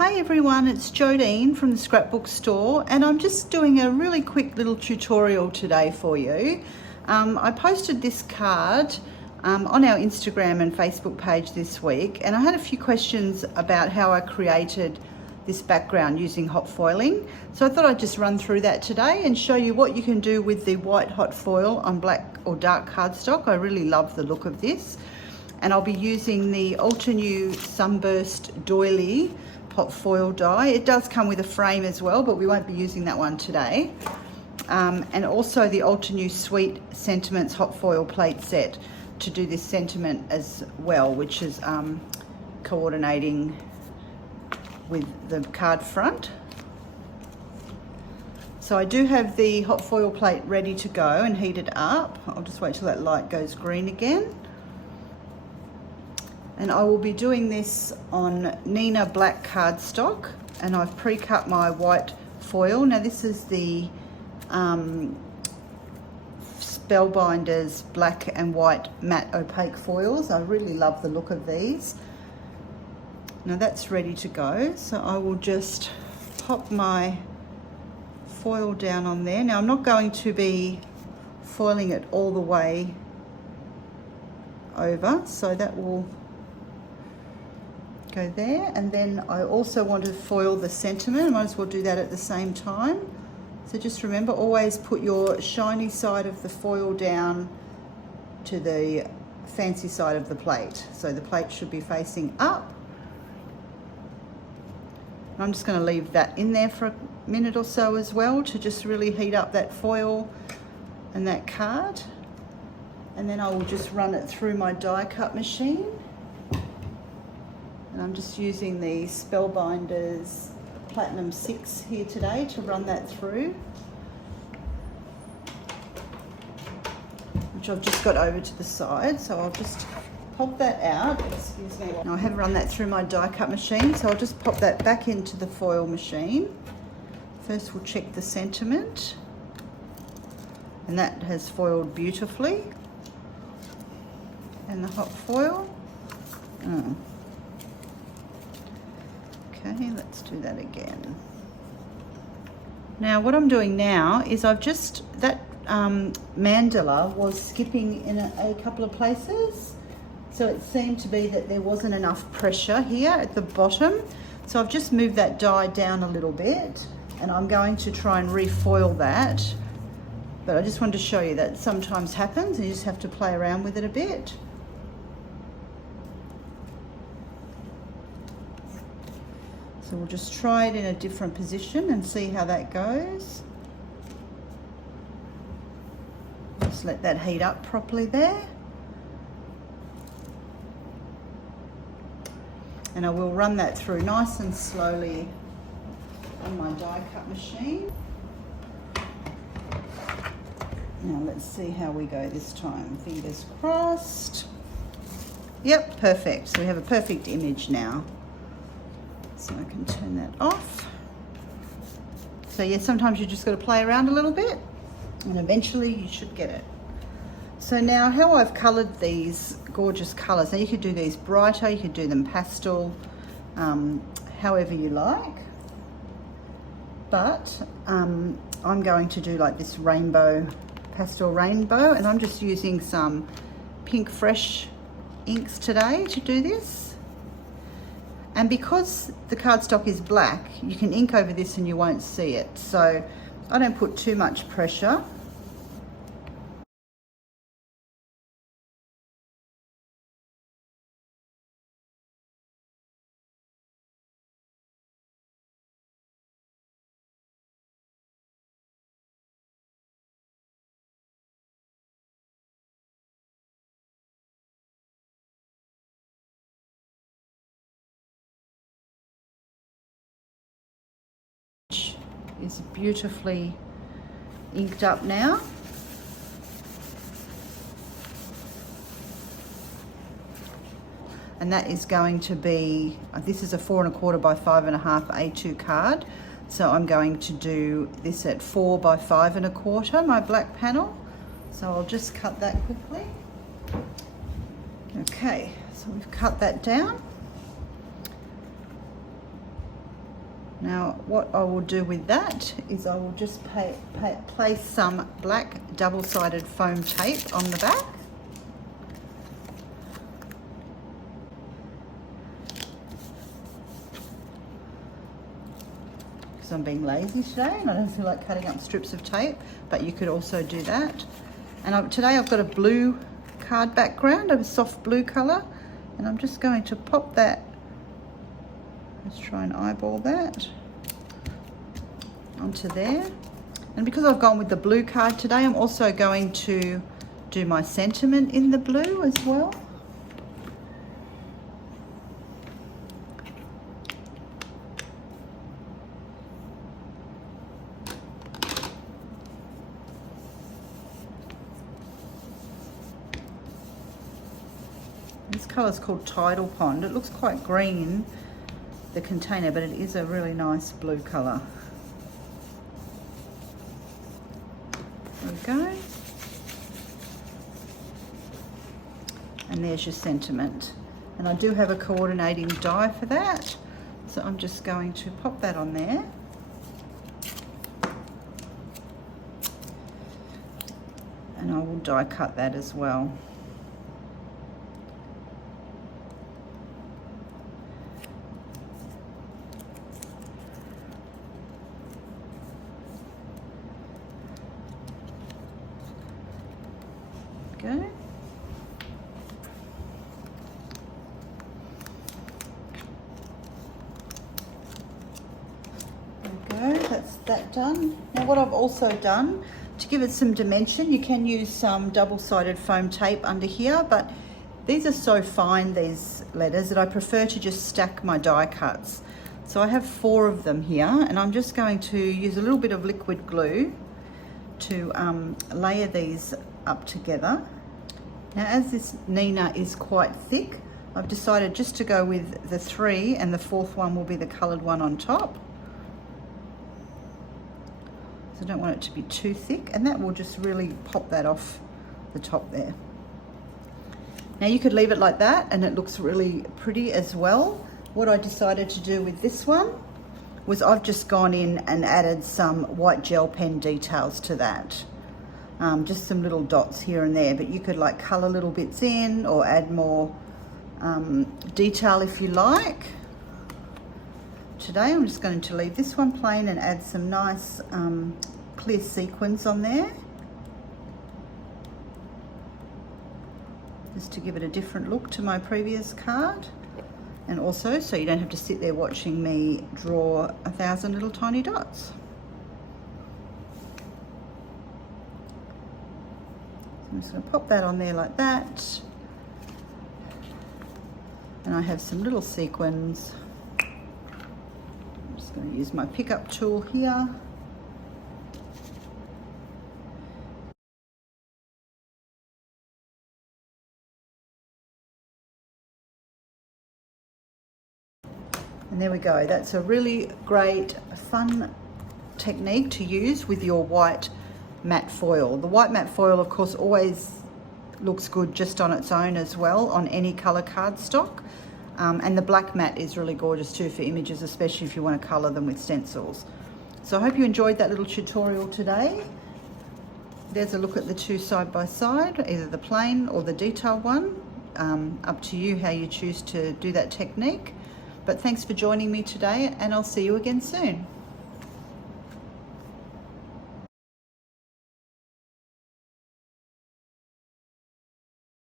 Hi everyone, it's Jodine from the Scrapbook Store, and I'm just doing a really quick little tutorial today for you. I posted this card on our Instagram and Facebook page this week, and I had a few questions about how I created this background using hot foiling. So I thought I'd just run through that today and show you what you can do with the white hot foil on black or dark cardstock. I really love the look of this. And I'll be using the Ultra New Sunburst Doily hot foil die. It does come with a frame as well, but we won't be using that one today. And also the Ultra New Sweet Sentiments hot foil plate set to do this sentiment as well, which is coordinating with the card front. So I do have the hot foil plate ready to go and heated up. I'll just wait till that light goes green again. And I will be doing this on Nina black cardstock, and I've pre-cut my white foil. Now this is the Spellbinders black and white matte opaque foils. I really love the look of these. Now that's ready to go, so I will just pop my foil down on there. Now I'm not going to be foiling it all the way over, so that will go there. And then I also want to foil the sentiment. I might as well do that at the same time. So just remember, always put your shiny side of the foil down to the fancy side of the plate. So the plate should be facing up. And I'm just going to leave that in there for a minute or so as well to just really heat up that foil and that card. And then I will just run it through my die cut machine. And I'm just using the Spellbinders Platinum 6 here today to run that through, which I've just got over to the side. So I'll just pop that out. Excuse me. Now I have run that through my die cut machine, so I'll just pop that back into the foil machine. First we'll check the sentiment, and that has foiled beautifully. And the hot foil. Okay, let's do that again. Now what I'm doing now is I've just, that mandala was skipping in a couple of places. So it seemed to be that there wasn't enough pressure here at the bottom. So I've just moved that die down a little bit, and I'm going to try and refoil that. But I just wanted to show you that sometimes happens and you just have to play around with it a bit. So we'll just try it in a different position and see how that goes. Just let that heat up properly there. And I will run that through nice and slowly on my die cut machine. Now let's see how we go this time. Fingers crossed. Yep, perfect. So we have a perfect image now. So I can turn that off. So yeah, sometimes you just got to play around a little bit and eventually you should get it. So now how I've coloured these gorgeous colours. Now you could do these brighter, you could do them pastel, however you like. But I'm going to do like this rainbow, pastel rainbow, and I'm just using some Pink Fresh inks today to do this. And because the cardstock is black, you can ink over this and you won't see it. So I don't put too much pressure. Is beautifully inked up now. And that is going to be, this is a 4 1/4 by 5 1/2 A2 card. So I'm going to do this at 4 by 5 1/4, my black panel. So I'll just cut that quickly. Okay, so we've cut that down. Now what I will do with that is I will just place some black double-sided foam tape on the back. Because I'm being lazy today and I don't feel like cutting up strips of tape, but you could also do that. And today I've got a blue card background, a soft blue colour, and I'm just going to pop that. Let's try and eyeball that onto there. And because I've gone with the blue card today, I'm also going to do my sentiment in the blue as well. This colour is called Tidal Pond. It looks quite green, the container, but it is a really nice blue colour. There we go. And there's your sentiment. And I do have a coordinating die for that, so I'm just going to pop that on there. And I will die cut that as well. Go. There we go, that's that done. Now what I've also done, to give it some dimension, you can use some double-sided foam tape under here, but these are so fine, these letters, that I prefer to just stack my die cuts. So I have 4 of them here, and I'm just going to use a little bit of liquid glue to layer these up together. Now as this Nina is quite thick, I've decided just to go with the 3, and the 4th one will be the coloured one on top. So I don't want it to be too thick, and that will just really pop that off the top there. Now you could leave it like that and it looks really pretty as well. What I decided to do with this one was I've just gone in and added some white gel pen details to that. Just some little dots here and there, but you could like colour little bits in or add more detail if you like. Today I'm just going to leave this one plain and add some nice clear sequins on there, just to give it a different look to my previous card, and also so you don't have to sit there watching me draw 1,000 little tiny dots. I'm just going to pop that on there like that, and I have some little sequins. I'm just going to use my pickup tool here. And there we go. That's a really great, fun technique to use with your white matte foil. The white matte foil, of course, always looks good just on its own as well on any colour cardstock. And the black matte is really gorgeous too for images, especially if you want to colour them with stencils. So I hope you enjoyed that little tutorial today. There's a look at the 2 side by side, either the plain or the detail one. Up to you how you choose to do that technique. But thanks for joining me today, and I'll see you again soon.